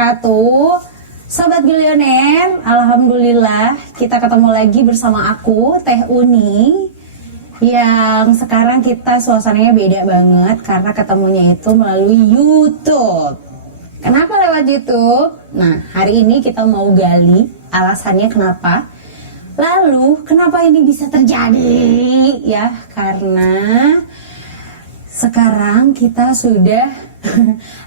wabarakatuh. Sobat Bilioner, alhamdulillah kita ketemu lagi bersama aku Teh Uni. Yang sekarang kita suasananya beda banget karena ketemunya itu melalui YouTube. Kenapa lewat YouTube? Nah, hari ini kita mau gali alasannya kenapa. Lalu kenapa ini bisa terjadi? Ya, karena sekarang kita sudah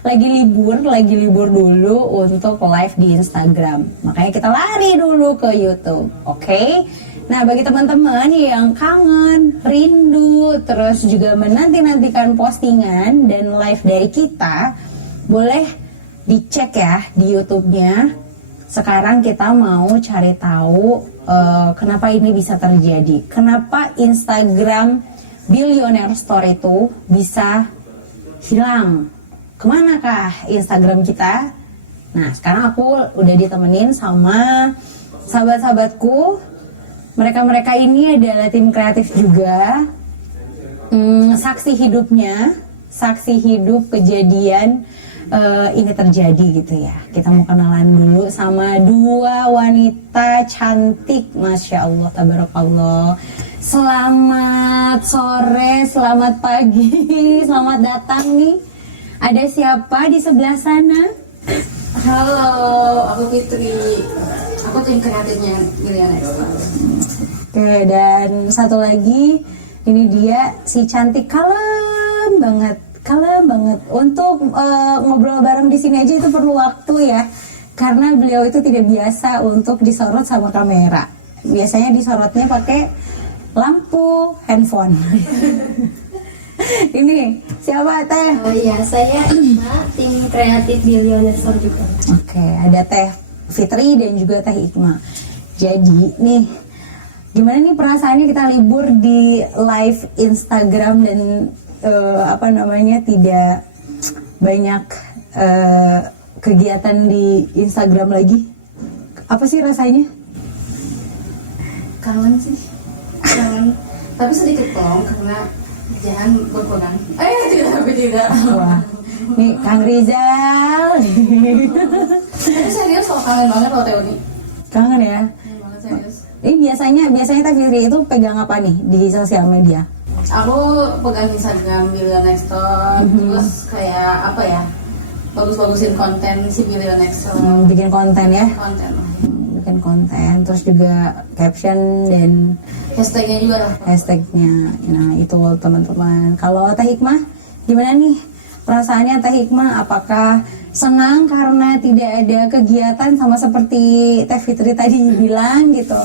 lagi libur dulu untuk live di Instagram. Makanya kita lari dulu ke YouTube. Oke? Nah, bagi teman-teman yang kangen, rindu, terus juga menanti-nantikan postingan dan live dari kita, boleh dicek ya di YouTube-nya. Sekarang kita mau cari tahu kenapa ini bisa terjadi. Kenapa Instagram Billionaire Store itu bisa hilang? Kemanakah Instagram kita? Nah, sekarang aku udah ditemenin sama sahabat-sahabatku. Mereka-mereka ini adalah tim kreatif juga. Saksi hidupnya, saksi hidup kejadian ini terjadi gitu ya. Kita mau kenalan dulu sama dua wanita cantik, Masya Allah, tabarakallah. Selamat sore, selamat pagi, selamat datang nih. Ada siapa di sebelah sana? Halo, aku Fitri. Aku tim kreatifnya Billionaire. Oke, dan satu lagi, ini dia si cantik, kalem banget. Untuk ngobrol bareng di sini aja itu perlu waktu ya, karena beliau itu tidak biasa untuk disorot sama kamera. Biasanya disorotnya pakai lampu handphone. Ini siapa Teh? Oh iya, saya Ikma, tim kreatif Billionaire Store juga. Oke, ada Teh Fitri dan juga Teh Ikma. Jadi nih, gimana nih perasaannya kita libur di live Instagram dan tidak banyak kegiatan di Instagram lagi? Apa sih rasanya? Kangen sih, kangen. Tapi sedikit plong karena kerjaan berkurang. Tidak. Wah, nih Kang Rizal. Tapi serius loh, kangen banget loh Teoni. Kangen ya? Kangen banget serius. Ini biasanya Teh Fitri itu pegang apa nih di sosial media? Aku pegang Instagram Billionaire Store, terus kayak apa ya? Bagus-bagusin konten si Billionaire Store. Bikin konten ya? Konten lah. Bikin konten, terus juga caption dan Hashtagnya juga lah. hashtagnya. Nah itu teman-teman. Kalau Teh Hikmah gimana nih perasaannya Teh Hikmah? Apakah senang karena tidak ada kegiatan sama seperti Teh Fitri tadi bilang gitu,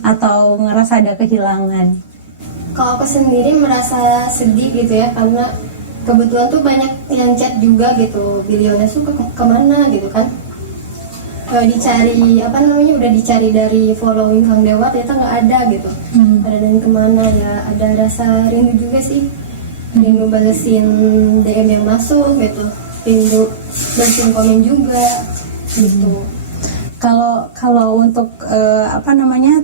atau ngerasa ada kehilangan? Kalau aku sendiri merasa sedih gitu ya, karena kebetulan tuh banyak yang chat juga gitu, Billionaire tuh kemana gitu kan. Dicari udah dicari dari following Kang Dewa, ternyata nggak ada gitu. Ada dan kemana ya, ada rasa rindu juga sih, rindu balesin DM yang masuk gitu, rindu balesin komen juga gitu. Kalau untuk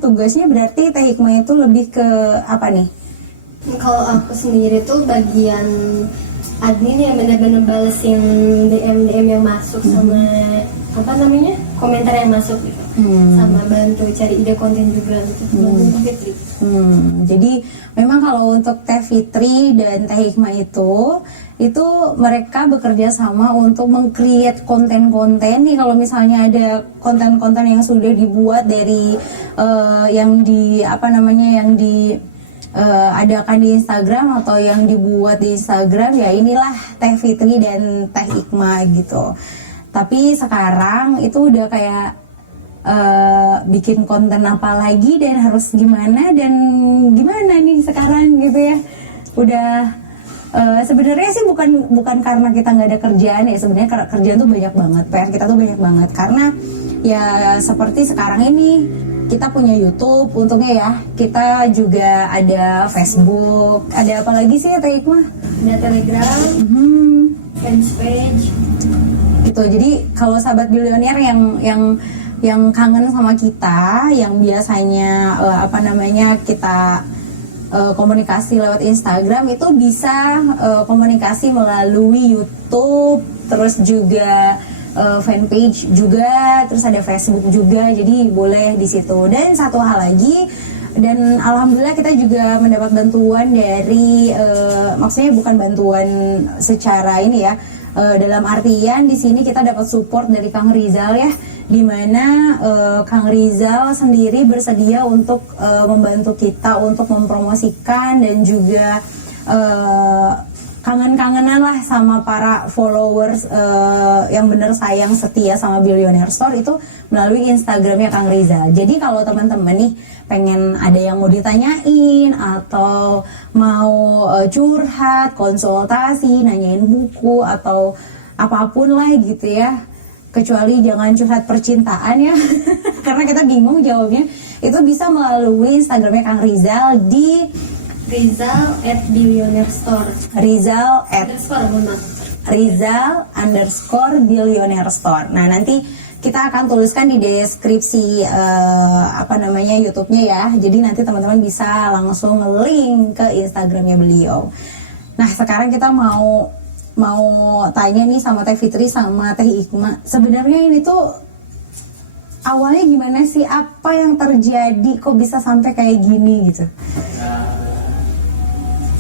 tugasnya berarti Teh Hikmah itu lebih ke apa nih? Kalau aku sendiri tuh bagian admin yang benar-benar balesin DM yang masuk sama komentar yang masuk gitu, sama bantu cari ide konten juga gitu, bantu Fitri. Jadi memang kalau untuk Teh Fitri dan Teh Hikmah itu mereka bekerja sama untuk meng-create konten-konten nih. Kalau misalnya ada konten-konten yang sudah dibuat dari adakan di Instagram atau yang dibuat di Instagram, ya inilah Teh Fitri dan Teh Hikmah gitu. Tapi sekarang itu udah kayak bikin konten apa lagi dan harus gimana nih sekarang gitu ya. Udah sebenarnya sih bukan karena kita nggak ada kerjaan ya, sebenarnya kerjaan tuh banyak banget, PR kita tuh banyak banget, karena ya seperti sekarang ini kita punya YouTube, untungnya ya, kita juga ada Facebook, ada apa lagi sih ya Teh Hikmah? Ada Telegram, fanpage. Gitu. Jadi kalau sahabat Billionaire yang kangen sama kita, yang biasanya kita komunikasi lewat Instagram, itu bisa komunikasi melalui YouTube, terus juga fanpage juga, terus ada Facebook juga, jadi boleh di situ. Dan satu hal lagi, dan alhamdulillah kita juga mendapat bantuan dari maksudnya bukan bantuan secara ini ya, dalam artian di sini kita dapat support dari Kang Rizal ya, dimana Kang Rizal sendiri bersedia untuk membantu kita untuk mempromosikan dan juga kangen-kangenan lah sama para followers yang bener sayang setia sama Billionaire Store itu melalui Instagramnya Kang Rizal. Jadi kalau teman-teman nih pengen ada yang mau ditanyain atau mau curhat, konsultasi, nanyain buku atau apapun lah gitu ya, kecuali jangan curhat percintaan ya karena kita bingung jawabnya, itu bisa melalui Instagramnya Kang Rizal di Rizal@billionaire store. Rizal_Billionaire Store. Nah, nanti kita akan tuliskan di deskripsi YouTube-nya ya. Jadi nanti teman-teman bisa langsung link ke Instagramnya beliau. Nah, sekarang kita mau tanya nih sama Teh Fitri sama Teh Ikma. Sebenarnya ini tuh awalnya gimana sih? Apa yang terjadi? Kok bisa sampai kayak gini gitu?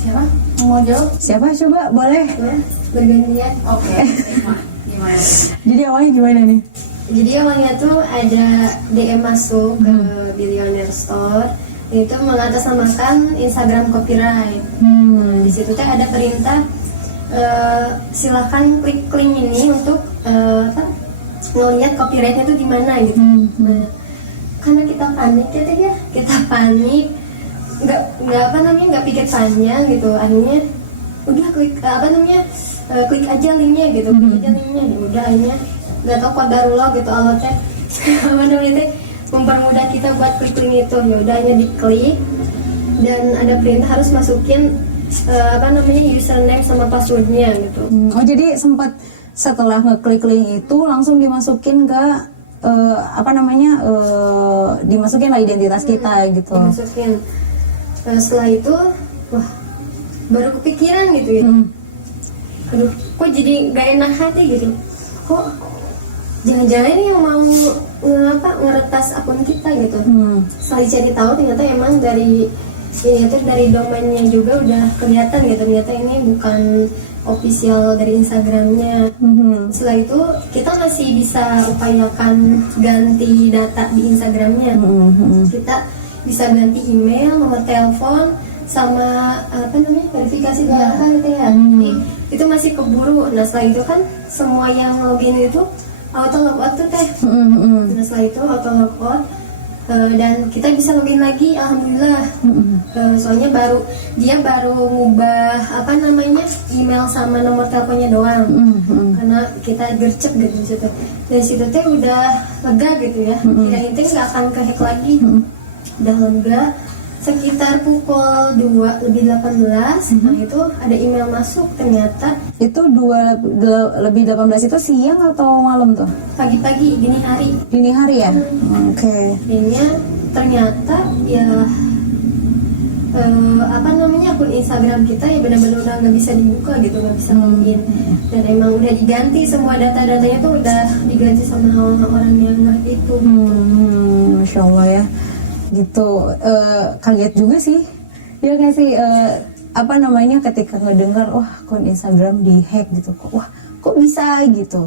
Siapa mau jawab? Siapa coba? Boleh. Bergantian. Oke. Gimana? Jadi awalnya gimana nih? Jadi awalnya tuh ada DM masuk ke Billionaire Store, itu mengatasnamakan Instagram copyright. Di situ teh ada perintah silakan klik link ini untuk ngelihat copyrightnya tuh di mana gitu. Nah, karena kita panik ya teh ya, nggak pikir panjang gitu, akhirnya udah klik klik aja linknya gitu, ya udah akhirnya nggak tahu qadarullah gitu Allah teh mempermudah kita buat klik link itu, ya udah hanya diklik dan ada perintah harus masukin username sama passwordnya gitu. Oh, jadi sempat setelah ngeklik link itu langsung dimasukin ke dimasukin lah identitas kita gitu. Dimasukin. Setelah itu wah baru kepikiran gitu ya. Aduh, kok jadi gak enak hati gitu, kok jangan-jangan ini yang mau ngeretas akun kita gitu. Setelah cari tahu ternyata emang dari domainnya juga udah kelihatan gitu, ternyata ini bukan official dari Instagramnya. Setelah itu kita masih bisa upayakan ganti data di Instagramnya. Kita bisa ganti email, nomor telepon, sama verifikasi belakang gitu ya. Jadi, itu masih keburu. Nah setelah itu kan semua yang login itu auto logout tuh teh. Nah setelah itu auto logout dan kita bisa login lagi, alhamdulillah. Soalnya dia baru ngubah email sama nomor teleponnya doang. Karena kita gercep gitu di situ. Dari situ teh udah lega gitu ya. Kira-kira nggak akan kehack lagi. Udah lega. Sekitar pukul 2:18, nah itu ada email masuk ternyata. Itu 2:18 itu siang atau malam tuh? Pagi-pagi, dini hari. Dini hari ya? Oke. Ininya ternyata ya akun Instagram kita ya benar-benar udah nggak bisa dibuka gitu, nggak bisa login. Dan emang udah diganti semua data-datanya tuh udah diganti sama orang yang ngerti itu. Masya Allah ya. Gitu, kaget juga sih ya kan sih, ketika ngedengar wah akun Instagram dihack gitu, kok bisa gitu.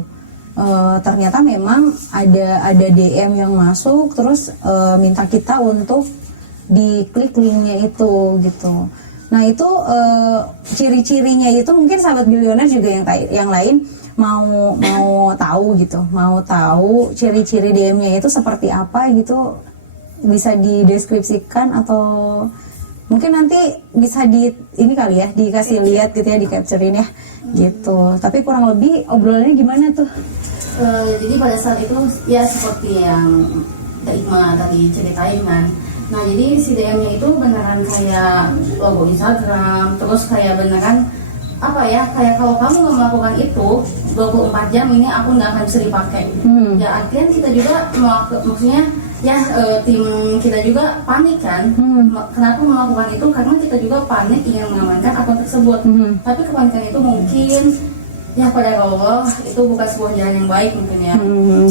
Ternyata memang ada DM yang masuk terus minta kita untuk diklik linknya itu gitu. Nah itu ciri-cirinya itu mungkin sahabat Billionaire juga yang lain mau tahu gitu, mau tahu ciri-ciri DM-nya itu seperti apa gitu. Bisa dideskripsikan atau mungkin nanti bisa dikasih lihat gitu ya, di capturein ya gitu. Tapi kurang lebih obrolannya gimana tuh? Jadi pada saat itu ya seperti yang Kak Ikma tadi ceritain kan. Nah jadi si DM-nya itu beneran kayak logo Instagram, terus kayak beneran kayak kalau kamu nggak melakukan itu 24 jam ini aku nggak akan bisa dipakai. Ya artian kita juga maksudnya tim kita juga panik kan. Kenapa melakukan itu? Karena kita juga panik ingin mengamankan akun tersebut. Tapi kepanikan itu mungkin ya pada Allah itu bukan sebuah jalan yang baik mungkin ya.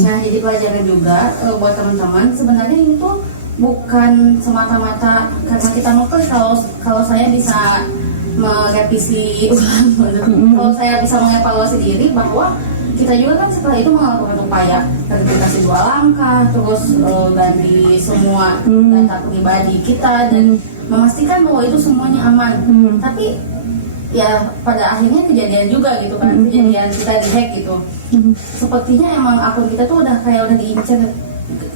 Nah jadi pelajaran juga buat teman-teman, sebenarnya ini tuh bukan semata-mata karena kita mengklaim kalau saya bisa merevisi ulang, kalau saya bisa mengevaluasi diri bahwa kita juga kan setelah itu melakukan upaya verifikasi 2 langkah, terus ganti semua data pribadi kita dan memastikan bahwa itu semuanya aman. Tapi ya pada akhirnya kejadian juga gitu kan, kejadian kita dihack gitu. Sepertinya emang akun kita tuh udah kayak udah diincer,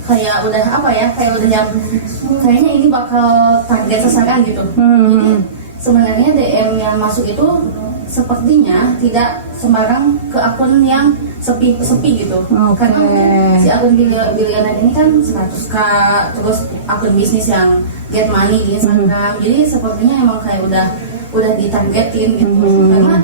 kayak udah apa ya, kayak udah yang kayaknya ini bakal target sasaran gitu. Jadi sebenarnya DM yang masuk itu sepertinya tidak sembarang ke akun yang sepi gitu. Karena mungkin si akun Billionaire ini kan 100k, terus akun bisnis yang Get Money di Instagram. Jadi sepertinya emang kayak udah ditargetin gitu. Karena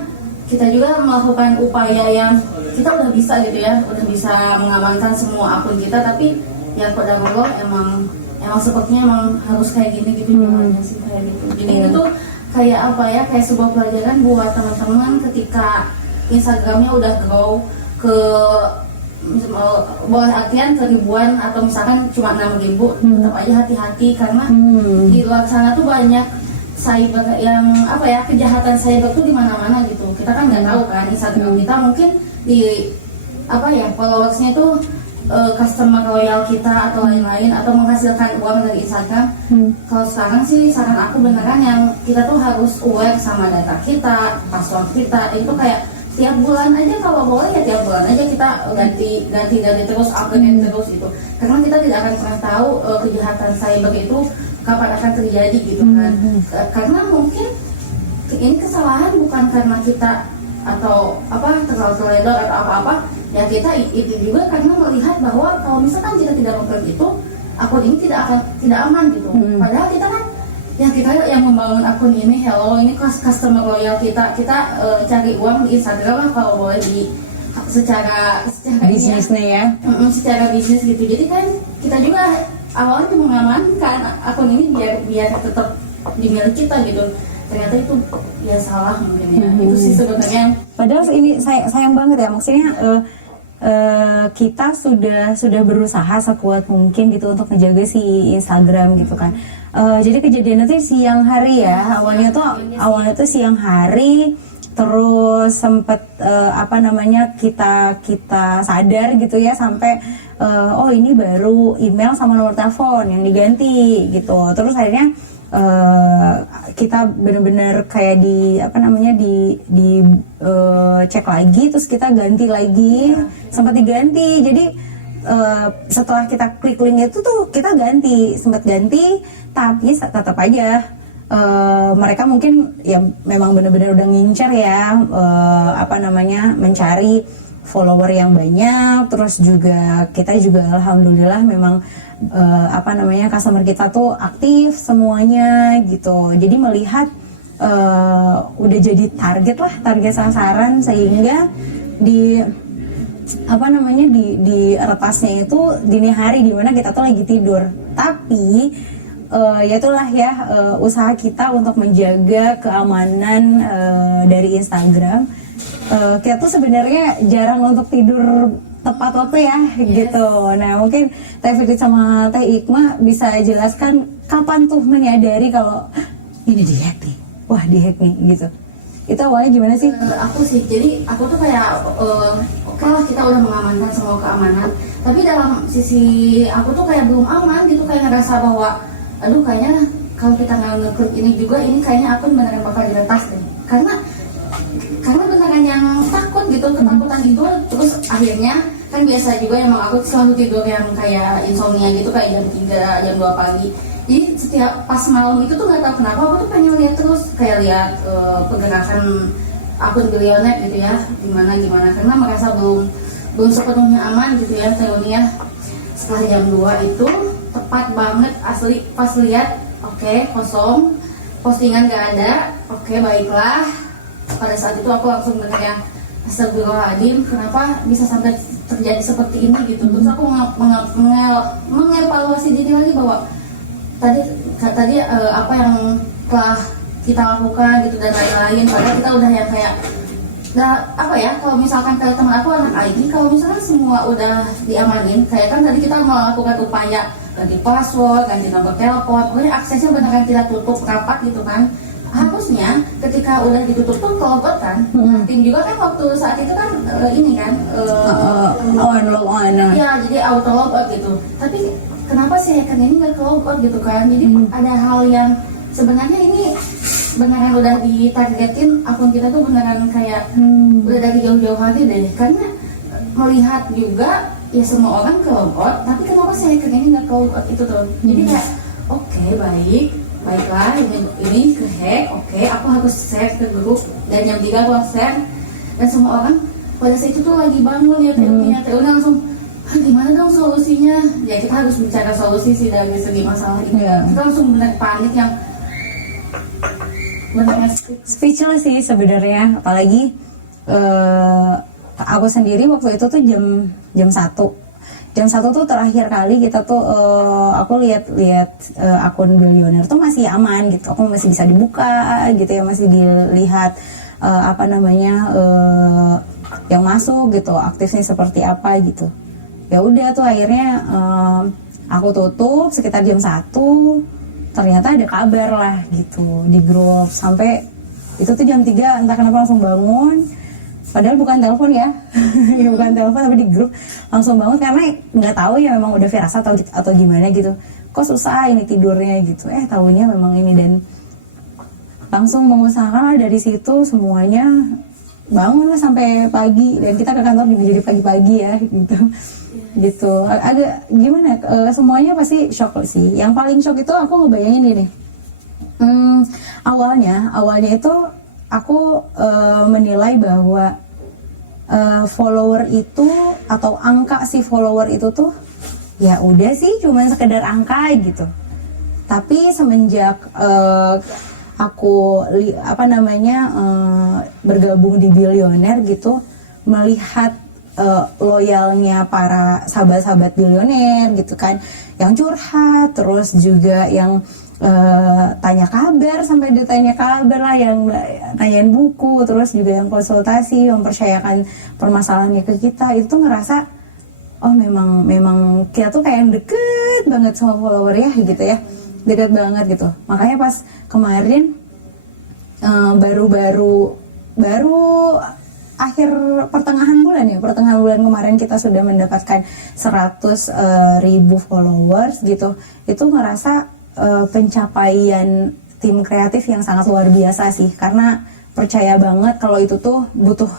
kita juga melakukan upaya yang kita udah bisa gitu ya, udah bisa mengamankan semua akun kita, tapi ya pada Allah emang sepertinya emang harus kayak gini gitu jalannya sih kayak gitu. Jadi itu tuh kayak apa ya, kayak sebuah pelajaran buat teman-teman ketika Instagramnya udah grow ke boleh artian ke ribuan atau misalkan cuma 6.000, tetap aja hati-hati karena di luar sana tuh banyak cyber yang apa ya, kejahatan cyber tuh di mana-mana gitu. Kita kan nggak tahu kan Instagram kita mungkin di apa ya, followersnya tuh customer loyal kita atau lain-lain atau menghasilkan uang dari Instagram. Kalau sekarang sih saran aku beneran yang kita tuh harus aware sama data kita, password kita. Itu kayak tiap bulan aja kalau boleh ya tiap bulan aja kita ganti terus, update terus itu. Karena kita tidak akan pernah tahu kejahatan cyber itu kapan akan terjadi gitu kan. Karena mungkin ini kesalahan bukan karena kita atau apa terlalu teledor atau apa-apa ya, kita itu juga karena melihat bahwa kalau misalkan kita tidak melakukan itu, akun ini tidak aman gitu. Padahal kita kan ya kita yang membangun akun ini, hello ini customer loyal kita cari uang di Instagram lah kalau boleh di secara bisnisnya ya, secara bisnis gitu. Jadi kan kita juga awalnya mengamankan akun ini biar tetap dimiliki kita gitu. Ternyata itu ya salah mungkin ya. Itu sih sebenarnya. Padahal ini sayang banget ya, maksudnya kita sudah berusaha sekuat mungkin gitu untuk menjaga si Instagram gitu kan. Jadi kejadiannya tuh siang hari ya, awalnya tuh siang hari, terus sempet kita sadar gitu ya sampai oh ini baru email sama nomor telepon yang diganti gitu. Terus akhirnya kita benar-benar kayak cek lagi, terus kita ganti lagi, sempat diganti. Jadi setelah kita klik link itu tuh kita sempat ganti, tapi tetap aja mereka mungkin ya memang benar-benar udah ngincer ya, mencari follower yang banyak. Terus juga kita juga alhamdulillah memang customer kita tuh aktif semuanya gitu. Jadi melihat udah jadi target sasaran, sehingga di retasnya itu dini hari dimana kita tuh lagi tidur. Tapi usaha kita untuk menjaga keamanan dari Instagram. Kita tuh sebenarnya jarang untuk tidur tepat waktu ya, gitu. Nah mungkin Teh Fikri sama Teh Ikma bisa jelaskan kapan tuh menyadari kalau ini dihack nih, wah dihack nih gitu. Itu awalnya gimana sih? Jadi aku tuh kayak oke lah kita udah mengamankan semua keamanan, tapi dalam sisi aku tuh kayak belum aman gitu, kayak ngerasa bahwa aduh kayaknya kalau kita nggak ngeklik ini juga, ini kayaknya akun beneran bakal diretas deh. Karena beneran yang takut gitu, ketakutan itu. Terus akhirnya kan biasa juga emang aku selalu tidur yang kayak insomnia gitu, kayak jam 3, jam 2 pagi. Jadi setiap pas malam itu tuh nggak tahu kenapa aku tuh pengen lihat terus, kayak lihat pergerakan akun Billionaire gitu ya, gimana karena merasa belum sepenuhnya aman gitu ya teorinya. Setelah jam 2 itu tepat banget asli pas lihat, oke, kosong, postingan gak ada, oke, baiklah. Pada saat itu aku langsung bener yang astagfirullahaladzim, kenapa bisa sampai terjadi seperti ini gitu. Terus aku mengevaluasi diri lagi bahwa tadi apa yang telah kita lakukan gitu dan lain-lain. Padahal kita udah yang kayak Nah, apa ya, kalau misalkan kayak teman aku anak IT, kalau misalkan semua udah diamanin, kayak kan tadi kita melakukan upaya ganti password, ganti nomor telepon, pokoknya aksesnya beneran kita tutup rapat gitu kan. Harusnya ketika udah ditutup tuh kelompok kan, tim juga kan waktu saat itu kan ini kan log on. ya jadi auto logout gitu. Tapi kenapa sih hacker ini nggak kelompok gitu kan? Jadi ada hal yang sebenarnya ini beneran udah ditargetin, akun kita tuh beneran kayak udah dari jauh-jauh hari deh, karena melihat juga ya semua orang kelompok, tapi kenapa sih hacker ini nggak kelompok itu tuh? Jadi kayak oke, baiklah ini ke hack, oke, aku harus share ke grup dan jam 3 aku harus share, dan semua orang pada saat itu tuh lagi bangun ya teorinya langsung gimana dong solusinya, ya kita harus bicara solusi sih dari segi masalah ini. Kita langsung benar panik yang benar Speechless sih sebenarnya, apalagi aku sendiri waktu itu tuh jam 1 tuh terakhir kali kita tuh aku lihat akun Billionaire tuh masih aman gitu, aku masih bisa dibuka gitu ya, masih dilihat yang masuk gitu, aktifnya seperti apa gitu. Ya udah tuh akhirnya aku tutup sekitar jam 1, ternyata ada kabar lah gitu di grup, sampai itu tuh jam 3 entah kenapa langsung bangun, padahal bukan telepon ya, bukan telepon tapi di grup langsung bangun karena nggak tahu ya memang udah firasat atau gimana gitu, kok susah ini tidurnya gitu, tahunya memang ini, dan langsung mengusahakan lah dari situ semuanya bangun lah sampai pagi, dan kita ke kantor jadi pagi-pagi ya gitu agak gimana, semuanya pasti shock sih. Yang paling shock itu aku ngebayangin gini, awalnya itu aku menilai bahwa follower itu atau angka si follower itu tuh ya udah sih cuman sekedar angka gitu. Tapi semenjak aku bergabung di Billionaire gitu, melihat loyalnya para sahabat-sahabat Billionaire gitu kan, yang curhat, terus juga yang tanya kabar, sampai ditanya kabar lah, yang nanyain buku, terus juga yang konsultasi, mempercayakan permasalahannya ke kita, itu tuh ngerasa oh memang kita tuh kayak deket banget sama follower ya gitu ya, deket banget gitu. Makanya pas kemarin baru akhir pertengahan bulan kemarin kita sudah mendapatkan 100.000 followers gitu, itu ngerasa pencapaian tim kreatif yang sangat luar biasa sih, karena percaya banget kalau itu tuh butuh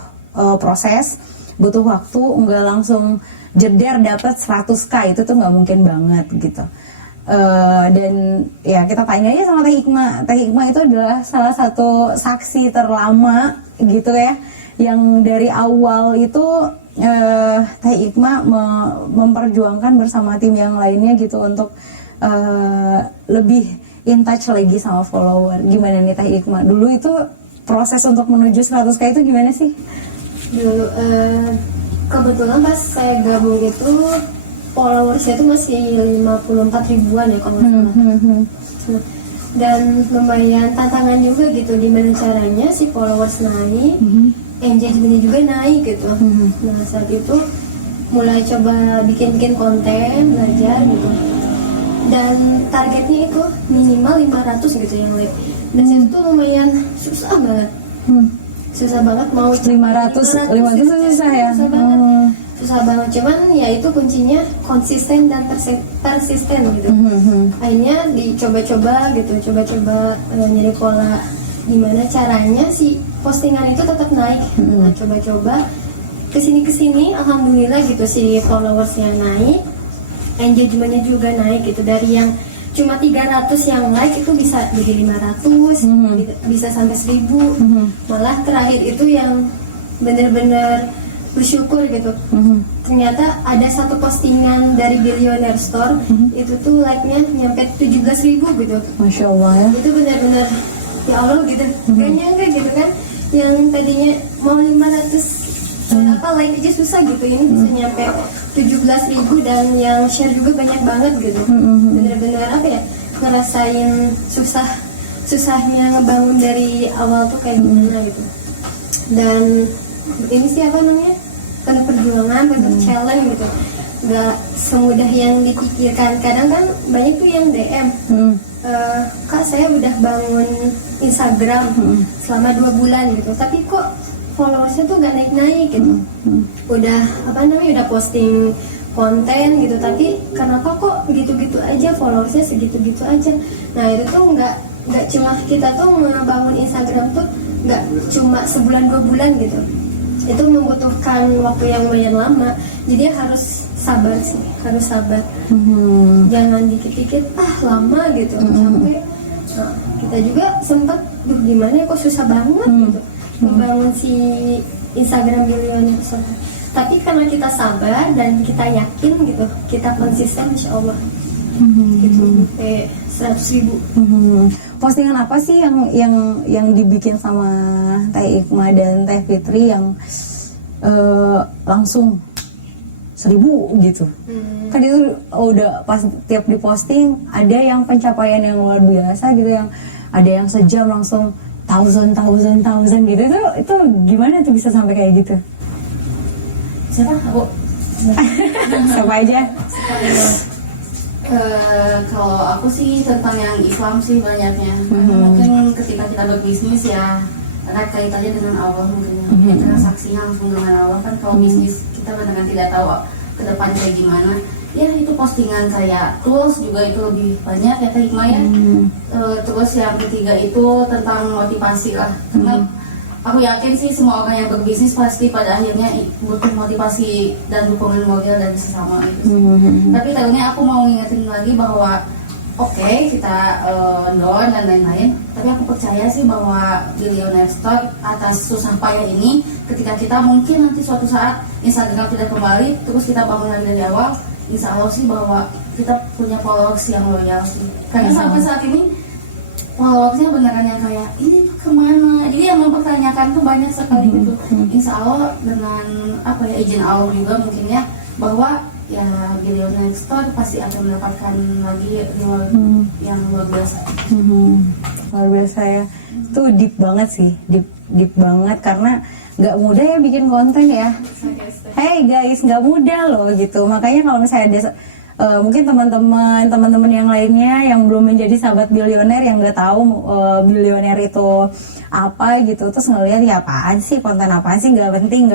proses, butuh waktu, nggak langsung jeder dapat 100k, itu tuh nggak mungkin banget gitu. Dan ya kita tanya aja sama Teh Hikmah itu adalah salah satu saksi terlama gitu ya, yang dari awal itu Teh Hikmah memperjuangkan bersama tim yang lainnya gitu untuk lebih in touch lagi sama follower. Gimana nih Teh Hikmah? Dulu itu proses untuk menuju 100k itu gimana sih? Dulu kebetulan pas saya gabung itu followersnya itu masih 54 ribuan ya kalau nggak salah. Dan lumayan tantangan juga gitu, gimana caranya si followers naik, engagementnya juga naik gitu. Nah saat itu mulai coba bikin konten, belajar gitu, dan targetnya itu minimal 500 gitu yang like. Dan itu tuh lumayan susah banget, susah banget mau 500 susah ya, susah banget. Cuman ya itu kuncinya konsisten dan persisten gitu. Akhirnya dicoba-coba gitu, coba-coba nyari pola gimana caranya si postingan itu tetap naik. Nah, coba-coba kesini alhamdulillah gitu, si followersnya naik, engagementnya juga naik gitu, dari yang cuma 300 yang like itu bisa jadi 500, bisa sampai 1000. Malah terakhir itu yang bener-bener bersyukur gitu, ternyata ada satu postingan dari Billionaire Store, itu tuh like-nya nyampe 17.000 gitu. Masya Allah ya. Itu benar-benar ya Allah gitu, gak nyangka gitu kan, yang tadinya mau 500 like aja susah gitu, ini bisa nyampe 17.000 dan yang share juga banyak banget gitu. Benar-benar ngerasain susahnya ngebangun dari awal tuh kayak gimana gitu. dan ini sih apa namanya, penuh perjuangan, penuh challenge gitu, nggak semudah yang dipikirkan. Kadang kan banyak tuh yang DM, Kak saya udah bangun Instagram selama 2 bulan gitu, tapi kok followersnya tuh gak naik-naik gitu. Udah apa namanya, udah posting konten gitu, tapi kenapa kok gitu-gitu aja, followersnya segitu-gitu aja. Nah itu tuh nggak cuma kita tuh ngebangun Instagram tuh nggak cuma sebulan 2 bulan gitu, itu membutuhkan waktu yang lumayan lama. Jadi harus sabar sih, harus sabar. Jangan dikit-dikit lama gitu sampai kita juga sempat gimana ya, kok susah banget gitu membangun si Instagram Billionaire Store. Tapi karena kita sabar dan kita yakin gitu, kita konsisten, insya Allah gitu sampai 100.000. Postingan apa sih yang dibikin sama Teh Ikma dan Teh Fitri yang langsung 1.000 gitu? Kan itu udah pas tiap diposting ada yang pencapaian yang luar biasa gitu, yang ada yang sejam langsung thousand gitu. Itu gimana tuh bisa sampai kayak gitu? Siapa? Aku. Siapa aja? Kalau aku sih tentang yang Islam sih banyaknya. Mungkin ketika kita berbisnis ya erat kaitannya dengan Allah mungkin. Transaksinya langsung dengan Allah kan. Kalau bisnis kita benar-benar tidak tahu ke depan kayak gimana. Ya itu postingan kayak tools juga itu lebih banyak ya Teh Hikmah ya. Terus yang ketiga itu tentang motivasi lah. Karena aku yakin sih semua orang yang berbisnis pasti pada akhirnya butuh motivasi dan dukungan moral dari sesama gitu. Tapi tentunya aku mau ngingetin lagi bahwa oke, kita down dan lain-lain, tapi aku percaya sih bahwa Billionaire Store atas susah payah ini, ketika kita mungkin nanti suatu saat Instagram tidak kembali, terus kita bangun lagi dari awal, insya Allah sih bahwa kita punya followers yang loyal sih. Karena sampai saat ini followersnya beneran yang kayak ini tuh kemana, jadi yang mempertanyakan tuh banyak sekali gitu. Insya Allah dengan apa ya, izin Allah juga mungkin ya, bahwa ya Billionaire Store pasti akan mendapatkan lagi reward yang luar biasa. Luar biasa ya, itu deep banget sih, deep banget, karena nggak mudah ya bikin konten ya. Hey guys, nggak mudah loh gitu. Makanya kalau misalnya ada mungkin teman-teman yang lainnya yang belum menjadi sahabat Billionaire, yang nggak tahu Billionaire itu apa gitu, terus ngelihat ya apaan sih, konten apaan sih, nggak penting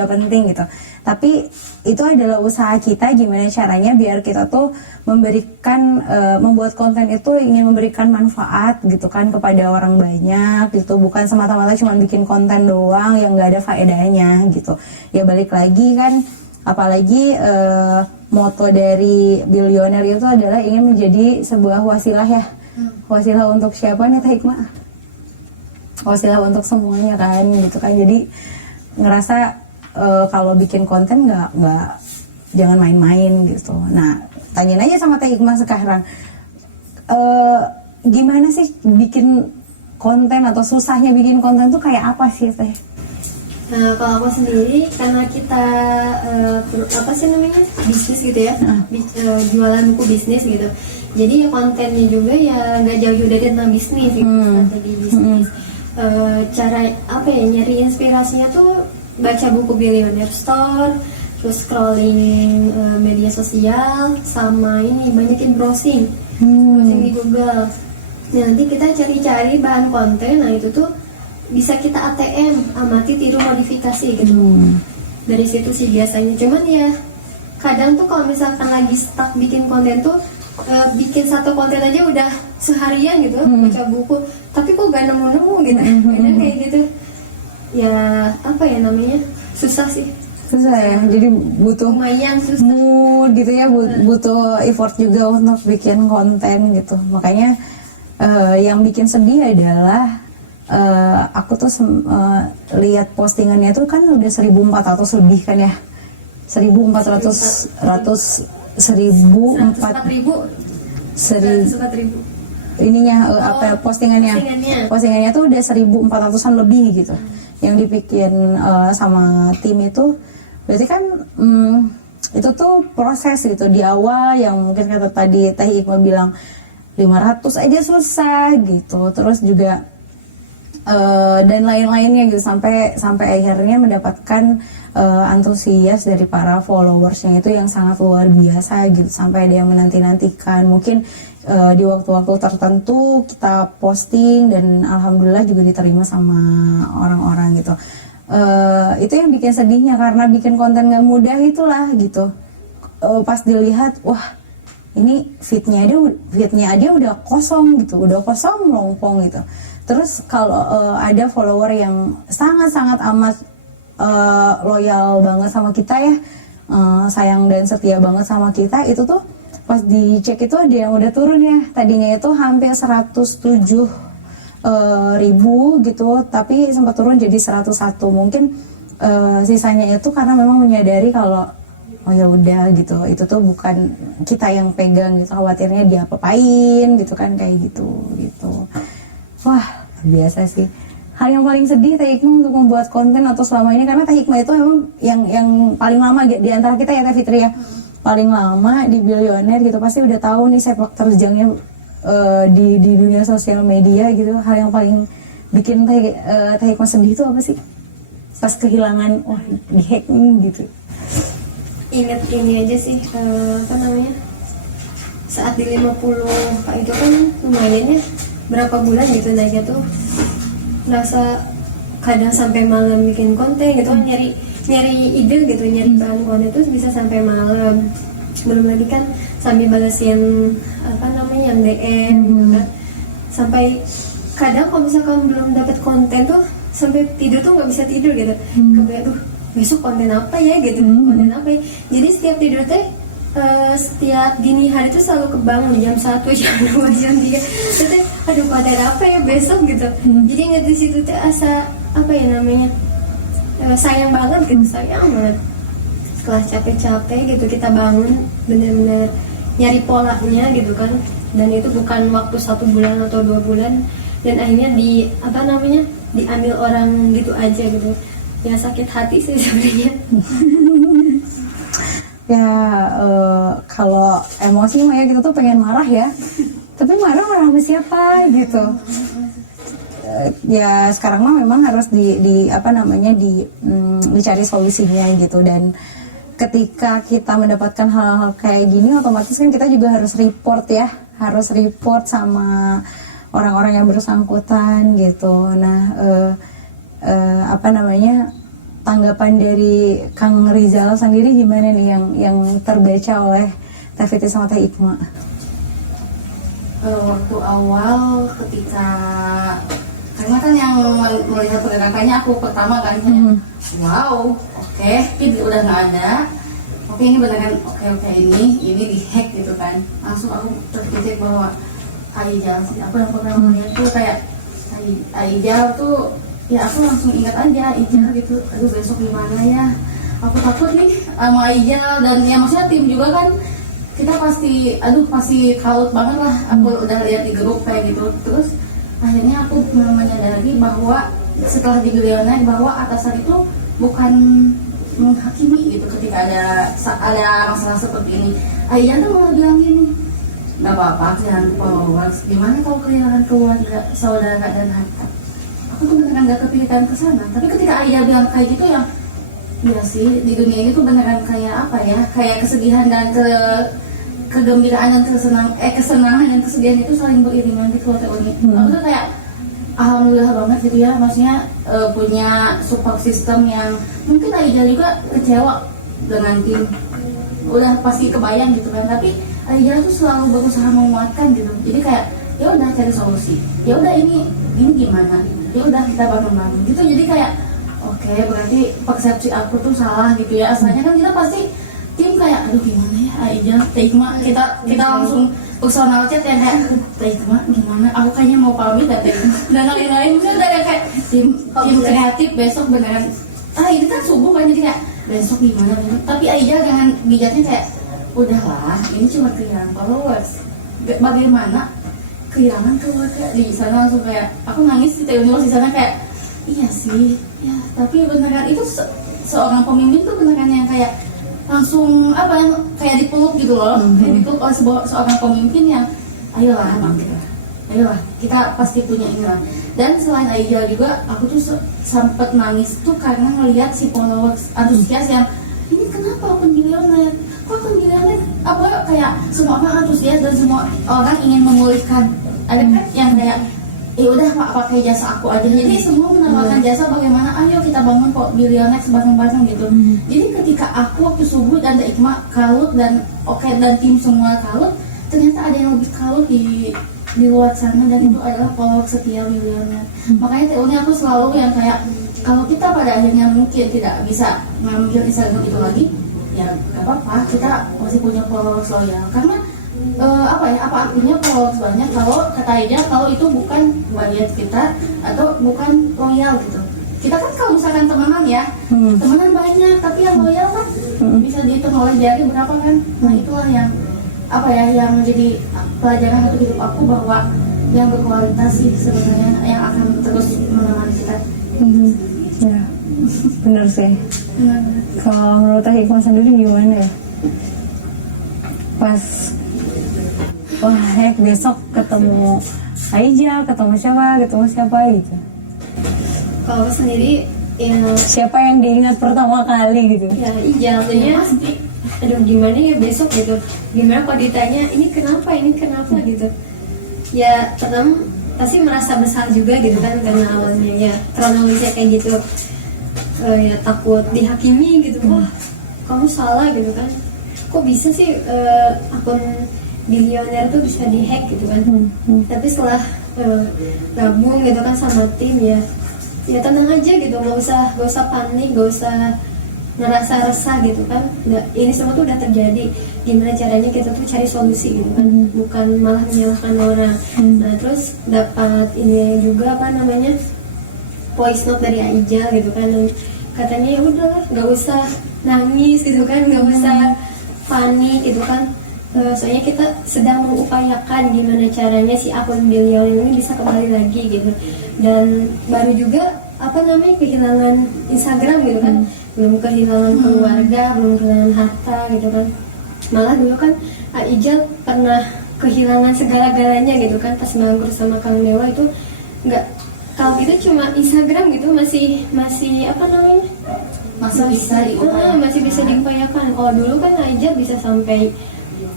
gitu. Tapi itu adalah usaha kita, gimana caranya biar kita tuh memberikan membuat konten itu ingin memberikan manfaat gitu kan kepada orang banyak gitu, bukan semata-mata cuma bikin konten doang yang nggak ada faedahnya gitu. Ya balik lagi kan, apalagi moto dari Billionaire itu adalah ingin menjadi sebuah wasilah ya. Wasilah untuk siapa nih Teh Hikmah? Wasilah untuk semuanya kan gitu kan. Jadi ngerasa kalau bikin konten nggak jangan main-main gitu. Nah, tanyain aja sama Teh Hikmah sekarang, gimana sih bikin konten atau susahnya bikin konten tuh kayak apa sih Teh? Nah, kalau aku sendiri karena kita apa sih namanya, bisnis gitu ya, jualan buku bisnis gitu. Jadi ya kontennya juga ya nggak jauh-jauh dari tentang bisnis gitu, strategi bisnis. Cara apa ya, nyari inspirasinya tuh baca buku Billionaire Store, terus scrolling media sosial, sama ini banyakin browsing di Google. Nah, nanti kita cari-cari bahan konten, nah itu tuh bisa kita ATM, amati, tiru, modifikasi gitu. Dari situ sih biasanya. Cuman ya kadang tuh kalau misalkan lagi stuck bikin konten tuh bikin satu konten aja udah seharian gitu, baca buku, tapi kok gak nemu-nemu gitu. Kadang kayak gitu. Ya apa ya namanya, susah sih. Susah ya, jadi butuh lumayan susah mood gitu ya, butuh effort juga untuk bikin konten gitu. Makanya yang bikin sedih adalah aku tuh lihat postingannya tuh kan udah 1.400 lebih kan ya, 1.400 ininya postingannya tuh udah 1.400-an lebih gitu, yang dibikin sama tim itu. Berarti kan itu tuh proses gitu di awal, yang mungkin kata tadi Teh Hikmah bilang 500 aja susah gitu. Terus juga dan lain-lainnya gitu sampai akhirnya mendapatkan antusias dari para followersnya itu yang sangat luar biasa gitu, sampai ada yang menanti-nantikan mungkin di waktu-waktu tertentu kita posting dan alhamdulillah juga diterima sama orang-orang gitu. Itu yang bikin sedihnya karena bikin konten gak mudah itulah gitu. Pas dilihat wah ini feednya aja udah kosong gitu, udah kosong melompong gitu. Terus kalau ada follower yang sangat-sangat amat loyal banget sama kita ya, sayang dan setia banget sama kita, itu tuh pas dicek itu ada yang udah turun ya. Tadinya itu hampir 107 ribu gitu, tapi sempat turun jadi 101. Mungkin sisanya itu karena memang menyadari kalau oh ya udah gitu, itu tuh bukan kita yang pegang gitu, khawatirnya dia apain gitu kan, kayak gitu. Wah biasa sih. Hal yang paling sedih Teh Hikmah untuk membuat konten atau selama ini, karena Teh Hikmah itu memang yang paling lama di antara kita ya Teh Fitri ya, paling lama di Billionaire gitu, pasti udah tahu nih sepak terjangnya di dunia sosial media gitu. Hal yang paling bikin Teh Hikmah sedih itu apa sih? Pas kehilangan, wah dihack gitu. Ingat ini aja sih, apa namanya, saat di 50 itu kan lumayan ya, berapa bulan gitu naiknya tuh, rasa kadang sampai malam bikin konten gitu kan, nyari ide gitu, nyari bahan konten itu bisa sampai malam. Belum lagi kan sambil balesin apa namanya yang DM gitu kan, sampai kadang kalau misalkan belum dapat konten tuh sampai tidur tuh nggak bisa tidur gitu. Kebayang tuh besok konten apa ya gitu, konten apa ya. Jadi setiap tidur teh setiap dini hari tuh selalu kebangun jam 1, jam 2, jam 3. Terus aduh konten apa ya besok gitu. Jadi ingat di situ tuh asa apa ya namanya, sayang banget gitu, sayang banget. Setelah capek-capek gitu kita bangun benar-benar nyari polanya gitu kan, dan itu bukan waktu 1 bulan atau 2 bulan, dan akhirnya di apa namanya diambil orang gitu aja gitu. Ya sakit hati sih sebenarnya. Ya kalau emosi mah ya kita tuh pengen marah ya, tapi marah sama siapa gitu. Ya sekarang mah memang harus di apa namanya dicari solusinya gitu. Dan ketika kita mendapatkan hal-hal kayak gini, otomatis kan kita juga harus report ya, harus report sama orang-orang yang bersangkutan gitu. Nah apa namanya, tanggapan dari Kang Rizal sendiri gimana nih yang terbaca oleh Teh Fitri sama Teh Hikmah? Waktu awal ketika, karena kan yang melihat pergerakannya aku pertama kan, wow, oke, feed udah nggak ada, oke ini beneran, oke ini dihack gitu kan. Langsung aku terpikir bahwa Aijal sih, aku yang pertama melihat tuh kayak Aijal tuh, ya aku langsung ingat aja Ijal gitu. Aduh besok gimana ya, aku takut nih sama Ijal, dan ya maksudnya tim juga kan, kita pasti kalut banget lah. Aku udah lihat di grup kayak gitu. Terus akhirnya aku menyadari bahwa setelah di Billionaire bahwa atasan itu bukan menghakimi gitu ketika ada masalah seperti ini. Ijal tuh malah bilang gini, nggak apa-apa kehilangan followers, gimana kalau kehilangan keluarga, saudara dan harta. Aku tuh beneran gak kepikiran ke sana. Tapi ketika Aida bilang kayak gitu, ya iya sih, di dunia ini tuh beneran kayak apa ya, kayak kesedihan dan kegembiraan dan kesenangan dan kesedihan itu saling beriringan gitu loh teori. Aku tuh kayak alhamdulillah banget gitu ya, maksudnya punya support system yang mungkin Aida juga kecewa dengan tim, udah pasti kebayang gitu kan, tapi Aida tuh selalu berusaha menguatkan gitu. Jadi kayak ya udah cari solusi, ya udah ini gimana, ya udah kita bangun gitu. Jadi kayak oke, berarti persepsi aku tuh salah gitu ya. Asalnya kan kita pasti tim kayak aduh gimana ya Aijal, Teh Hikmah, kita langsung personal chat ya kayak Teh Hikmah gimana, aku kayaknya mau pamit ya Teh Hikmah dan lain-lain. Misalnya ada kayak tim kreatif besok beneran ini kan subuh kan, jadi kayak besok gimana. Tapi Aijal dengan bijaknya kayak udahlah, ini cuma kehilangan followers, bagaimana kehilangan keluarga. Di sana langsung kayak aku nangis di di sana kayak iya sih ya, tapi beneran itu seorang pemimpin tuh beneran yang kayak langsung kayak dipeluk gitu loh, kayak dipeluk oleh seorang pemimpin yang ayolah mampir, ayolah kita pasti punya ini lah. Dan selain Aijal juga aku tuh sempet nangis tuh karena ngelihat si followers antusias yang ini kenapa akun milioner, kok akun milioner, apa kayak semua orang antusias dan semua orang ingin memulihkan. Ada kan yang kayak ya udah pak pakai jasa aku aja, jadi semua menawarkan jasa bagaimana ayo kita bangun kok bilioner bareng-bareng gitu. Jadi ketika aku waktu subuh dan Ikma kalut dan dan tim semua kalut, ternyata ada yang lebih kalut di luar sana, dan itu adalah follower setia bilioner. Makanya teorinya aku selalu yang kayak kalau kita pada akhirnya mungkin tidak bisa ngambil Instagram itu lagi, ya gak apa-apa, kita masih punya followers loyal. Karena apa artinya followers banyak kalau kata Aida kalau itu bukan bagian kita atau bukan loyal gitu. Kita kan kalau misalkan temenan ya, temenan banyak tapi yang loyal kan bisa dihitung oleh jari berapa kan. Nah itulah yang yang menjadi pelajaran untuk hidup aku, bahwa yang berkualitas sih sebenarnya yang akan terus menemani kita. Ya, bener sih. Kalau menurut Hikmah sendiri gimana ya? Pas besok ketemu Aijal, ketemu siapa gitu. Kalau aku sendiri ya Siapa yang diingat pertama kali gitu? ya Ijal ya pasti. Aduh gimana ya besok gitu, gimana kalau ditanya ini kenapa gitu ya, pertama pasti merasa bersalah juga gitu kan, karena awalnya ya kronologisnya kayak gitu. Ya takut dihakimi gitu, wah kamu salah gitu kan, kok bisa sih akun bilioner tuh bisa dihack gitu kan. Tapi setelah gabung gitu kan sama tim ya tenang aja gitu, nggak usah panik, nggak usah ngerasa resah gitu kan. Ini semua tuh udah terjadi, gimana caranya kita tuh cari solusi gitu kan, bukan malah menyalahkan orang. Nah terus dapat ini juga voice note dari Aijal gitu kan, dan katanya ya udahlah nggak usah nangis gitu kan, nggak usah panik gitu kan. Soalnya kita sedang mengupayakan gimana caranya si akun bilioner ini bisa kembali lagi gitu. Dan baru juga kehilangan Instagram gitu kan, belum kehilangan keluarga, belum kehilangan harta gitu kan. Malah dulu kan Aijal pernah kehilangan segala-galanya gitu kan, pas bangkrut sama Kang Dewa itu nggak, kalau itu cuma Instagram gitu masih masih bisa diupayakan. Oh dulu kan Aijal bisa sampai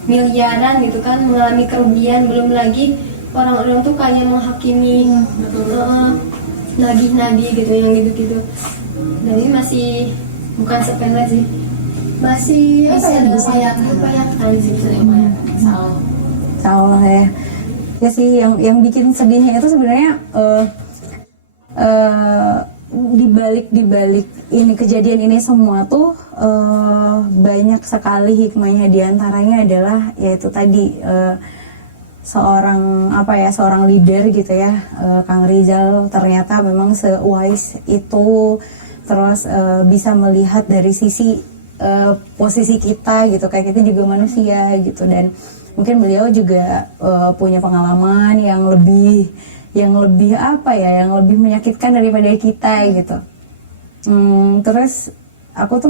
miliaran gitu kan, mengalami kerugian, belum lagi orang-orang tuh kayak menghakimi, nagih-nagih gitu, yang gitu-gitu. Dan ini masih bukan sepele sih, masih diupayakan sih, bisa diupayakan. Salah ya. Ya sih, yang bikin sedihnya itu sebenarnya di balik ini kejadian ini semua tuh banyak sekali hikmahnya. Diantaranya adalah yaitu tadi seorang leader gitu ya, Kang Rizal ternyata memang se-wise itu, terus bisa melihat dari sisi posisi kita gitu, kayak kita juga manusia gitu, dan mungkin beliau juga punya pengalaman yang lebih menyakitkan daripada kita gitu. Terus aku tuh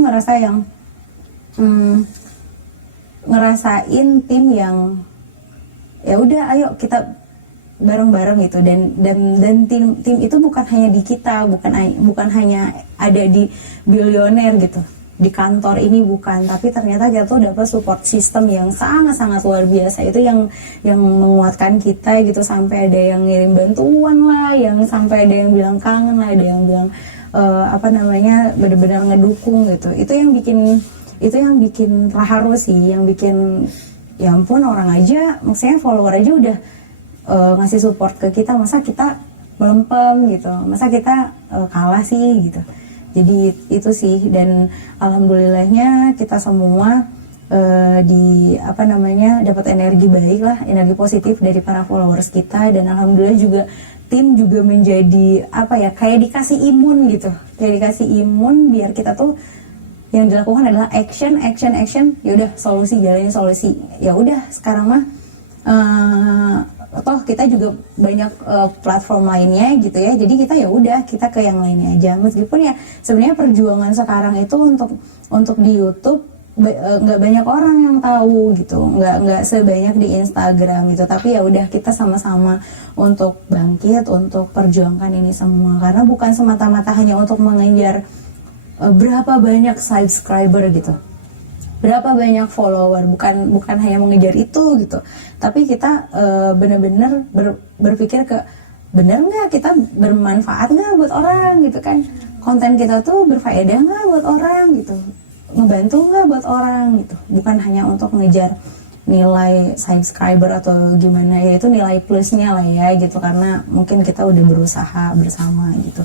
ngerasain tim yang ya udah ayo kita bareng-bareng gitu, dan tim itu bukan hanya di kita, bukan hanya ada di bilioner gitu, di kantor ini bukan, tapi ternyata kita tuh dapat support system yang sangat-sangat luar biasa. Itu yang menguatkan kita gitu, sampai ada yang ngirim bantuan lah, yang sampai ada yang bilang kangen lah, ada yang bilang benar-benar ngedukung gitu. Itu yang bikin terharu sih, yang bikin ya ampun, orang aja, maksudnya follower aja udah ngasih support ke kita, masa kita melempem gitu, masa kita kalah sih gitu. Jadi itu sih, dan alhamdulillahnya kita semua dapat energi baik lah, energi positif dari para followers kita, dan alhamdulillah juga tim juga menjadi kayak dikasih imun gitu, kayak dikasih imun biar kita tuh yang dilakukan adalah action. Ya udah, jalanin solusi. Ya udah, sekarang mah toh kita juga banyak platform lainnya gitu ya, jadi kita ke yang lainnya aja. Meskipun ya sebenarnya perjuangan sekarang itu untuk di YouTube nggak banyak orang yang tahu gitu, nggak sebanyak di Instagram gitu. Tapi ya udah, kita sama-sama untuk bangkit, untuk perjuangkan ini semua, karena bukan semata-mata hanya untuk mengejar berapa banyak subscriber gitu, berapa banyak follower, bukan hanya mengejar itu gitu. Tapi kita benar-benar berpikir ke bener nggak kita bermanfaat nggak buat orang gitu kan, konten kita tuh berfaedah nggak buat orang gitu, ngebantu nggak buat orang gitu, bukan hanya untuk ngejar nilai subscriber atau gimana, ya itu nilai plusnya lah ya gitu, karena mungkin kita udah berusaha bersama gitu.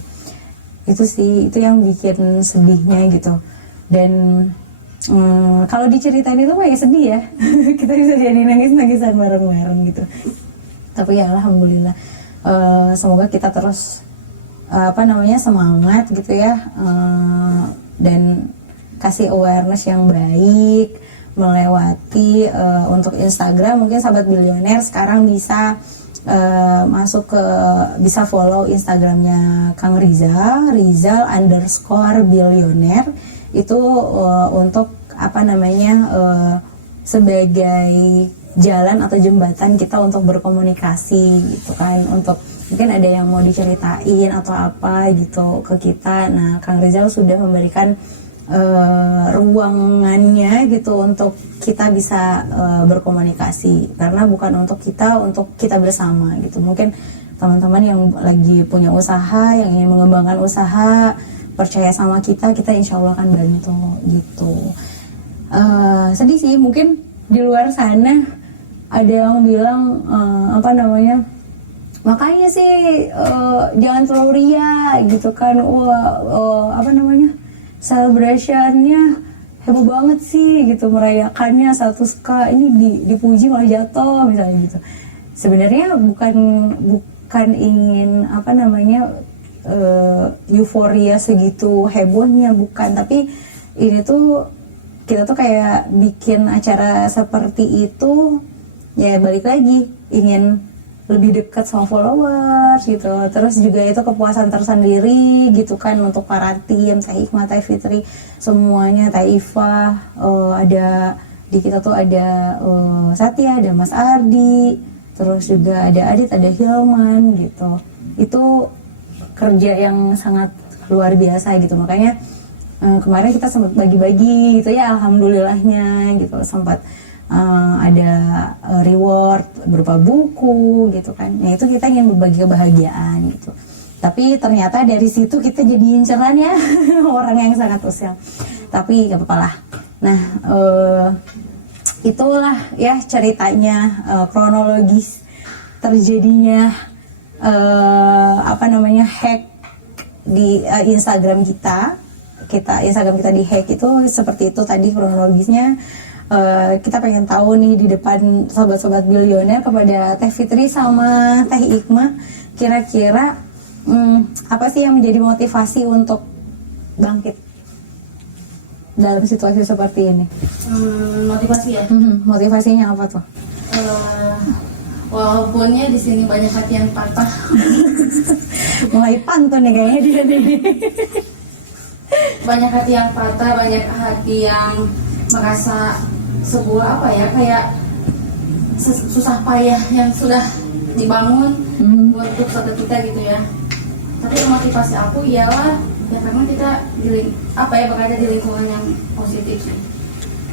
Itu sih, itu yang bikin sedihnya gitu. Dan kalau diceritain itu mah ya sedih ya kita bisa jadi nangis-nangisan bareng-bareng gitu. Tapi ya alhamdulillah, semoga kita terus semangat gitu ya, dan kasih awareness yang baik melewati untuk Instagram. Mungkin sahabat bilioner sekarang bisa bisa follow Instagramnya Kang Rizal _bilioner. Itu untuk sebagai jalan atau jembatan kita untuk berkomunikasi gitu kan, untuk mungkin ada yang mau diceritain atau apa gitu ke kita. Nah, Kang Rizal sudah memberikan ruangannya gitu untuk kita bisa berkomunikasi, karena bukan untuk kita bersama gitu. Mungkin teman-teman yang lagi punya usaha, yang ingin mengembangkan usaha, percaya sama kita insya Allah akan bantu gitu. Sedih sih, mungkin di luar sana ada yang bilang makanya sih jangan terlalu ria gitu kan. Celebrationnya heboh banget sih gitu, merayakannya 100k, ini dipuji malah jatuh misalnya gitu. Sebenarnya bukan ingin euforia segitu hebohnya, bukan. Tapi ini tuh kita tuh kayak bikin acara seperti itu ya balik lagi ingin lebih dekat sama followers gitu. Terus juga itu kepuasan tersendiri gitu kan untuk para tim, Teh Hikmah, Teh Fitri, semuanya, Teh Ifah, ada di kita tuh ada Satya, ada Mas Ardi, terus juga ada Adit, ada Hilman gitu. Itu kerja yang sangat luar biasa gitu. Makanya kemarin kita sempat bagi-bagi gitu ya, alhamdulillahnya gitu, sempat ada reward berupa buku gitu kan. Ya itu kita ingin berbagi kebahagiaan gitu. Tapi ternyata dari situ kita jadi inceran ya orang yang sangat usil. Tapi gak apa-apa lah. Nah, itulah ya ceritanya, kronologis terjadinya hack di Instagram kita. Instagram kita di hack itu seperti itu tadi kronologisnya. Kita pengen tahu nih di depan sobat-sobat bilioner, kepada Teh Fitri sama Teh Hikmah, kira-kira apa sih yang menjadi motivasi untuk bangkit dalam situasi seperti ini? Motivasi ya? Motivasinya apa tuh? Walaupunnya di sini banyak hati yang patah. Mulai pantun nih kayaknya dia nih. Banyak hati yang patah, banyak hati yang merasa sebuah kayak susah payah yang sudah dibangun untuk satu kita gitu ya. Tapi motivasi aku ialah ya karena kita berada di lingkungan yang positif sih.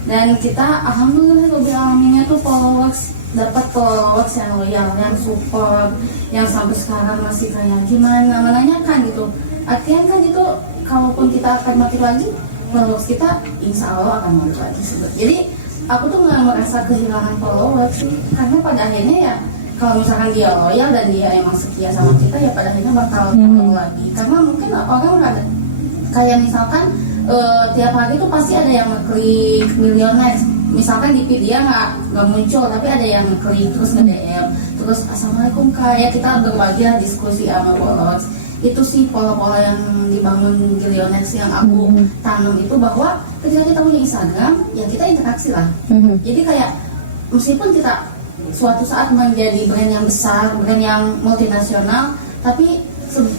Dan kita alhamdulillah alaminnya tuh dapat followers yang loyal, yang support, yang sampai sekarang masih kayak gimana menanyakan gitu. Artinya kan itu kalaupun kita akan mati lagi, followers kita insya Allah akan balik lagi. Jadi aku tuh nggak merasa kehilangan followers sih, karena pada akhirnya ya kalau misalkan dia loyal dan dia emang setia sama kita, ya pada akhirnya bakal ketemu lagi. Karena mungkin orang ada kayak misalkan tiap hari tuh pasti ada yang ngeklik milioner, misalkan di feed dia nggak muncul, tapi ada yang ngeklik terus nge-DM terus assalamualaikum kak, ya kita berbagi lah, diskusi sama followers. Itu sih pola-pola yang dibangun Gilionex yang aku tanam itu, bahwa ketika kita punya Instagram ya kita interaksi lah. Jadi kayak meskipun kita suatu saat menjadi brand yang besar, brand yang multinasional, tapi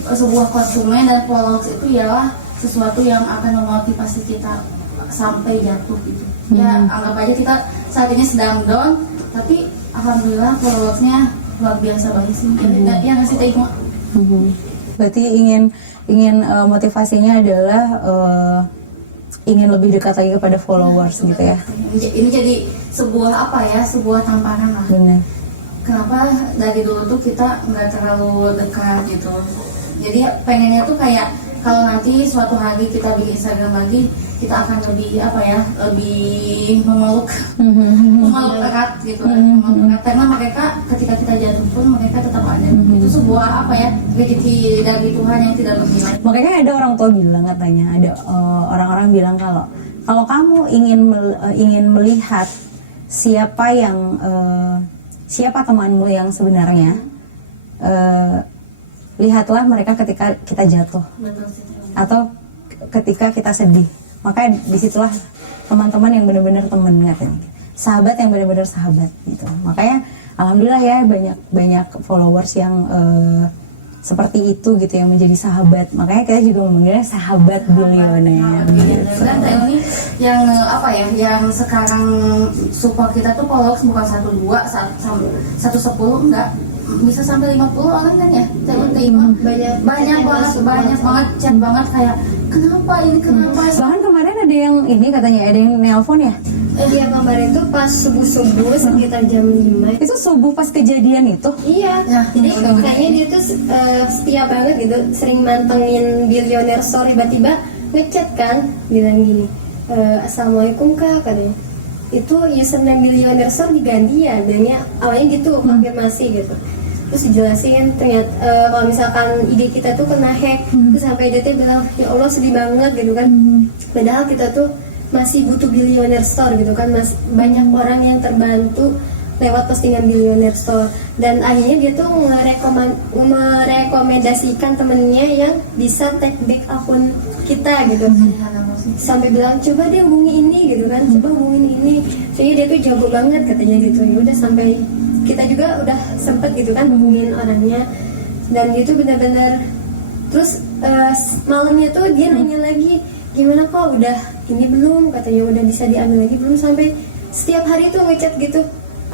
sebuah konsumen dan followers itu ialah sesuatu yang akan memotivasi kita sampai jatuh gitu. Ya anggap aja kita saat ini sedang down, tapi alhamdulillah followersnya luar biasa banget sih. Ya nggak sih Teh Ikma? Berarti ingin motivasinya adalah ingin lebih dekat lagi kepada followers gitu ya. Ini jadi sebuah apa ya, sebuah tamparan lah. Benar. Kenapa dari dulu tuh kita nggak terlalu dekat gitu. Jadi pengennya tuh kayak kalau nanti suatu hari kita bikin Instagram lagi, kita akan lebih apa ya, lebih memeluk erat gitu, memeluk erat. Karena mereka ketika kita jatuh pun mereka tetap ada. Itu sebuah apa ya, rezeki dari Tuhan yang tidak bernilai. Makanya ada orang tua bilang katanya, ada orang-orang bilang kalau kamu ingin melihat siapa temanmu yang sebenarnya, lihatlah mereka ketika kita jatuh Betul sih. atau ketika kita sedih. Maka disitulah teman-teman yang benar-benar teman katanya, sahabat yang benar-benar sahabat gitu. Makanya alhamdulillah ya banyak followers yang seperti itu gitu, yang menjadi sahabat. Makanya kita juga memanggilnya sahabat bilioner. Dan Teh ini yang apa ya, yang sekarang support kita tuh followers bukan 1, 2, 1, 10 enggak, bisa sampai 50 orang kan ya. Teh banyak banget chat banget kayak kenapa ini kenapa. Bahkan kemarin ada yang ini katanya ada yang nelpon ya. Iya, kemarin tuh pas subuh-subuh sekitar jam 5. Itu subuh pas kejadian itu. Iya, Nah, jadi kayaknya dia tuh setia banget gitu, sering mantengin Billionaire Story, tiba-tiba ngechat kan, bilang gini, Assalamualaikum kak, katanya. Itu username Billionaire Story diganti ya, bilangnya awalnya gitu, konfirmasi gitu. Terus dijelasin ternyata kalau misalkan IG kita tuh kena hack, terus sampai dia tuh bilang ya Allah sedih banget gitu kan. Padahal kita tuh masih butuh Billionaire Store gitu kan, masih banyak orang yang terbantu lewat postingan Billionaire Store. Dan akhirnya dia tuh merekomendasikan temennya yang bisa take back akun kita gitu, sampai bilang coba dia hubungi ini gitu kan, coba hubungin ini, soalnya dia tuh jago banget katanya gitu. Ya udah, sampai kita juga udah sempet gitu kan hubungin orangnya, dan itu benar-benar. Terus malamnya tuh dia nanya lagi, gimana kok udah ini belum, katanya udah bisa diambil lagi belum, sampai setiap hari tuh ngechat gitu,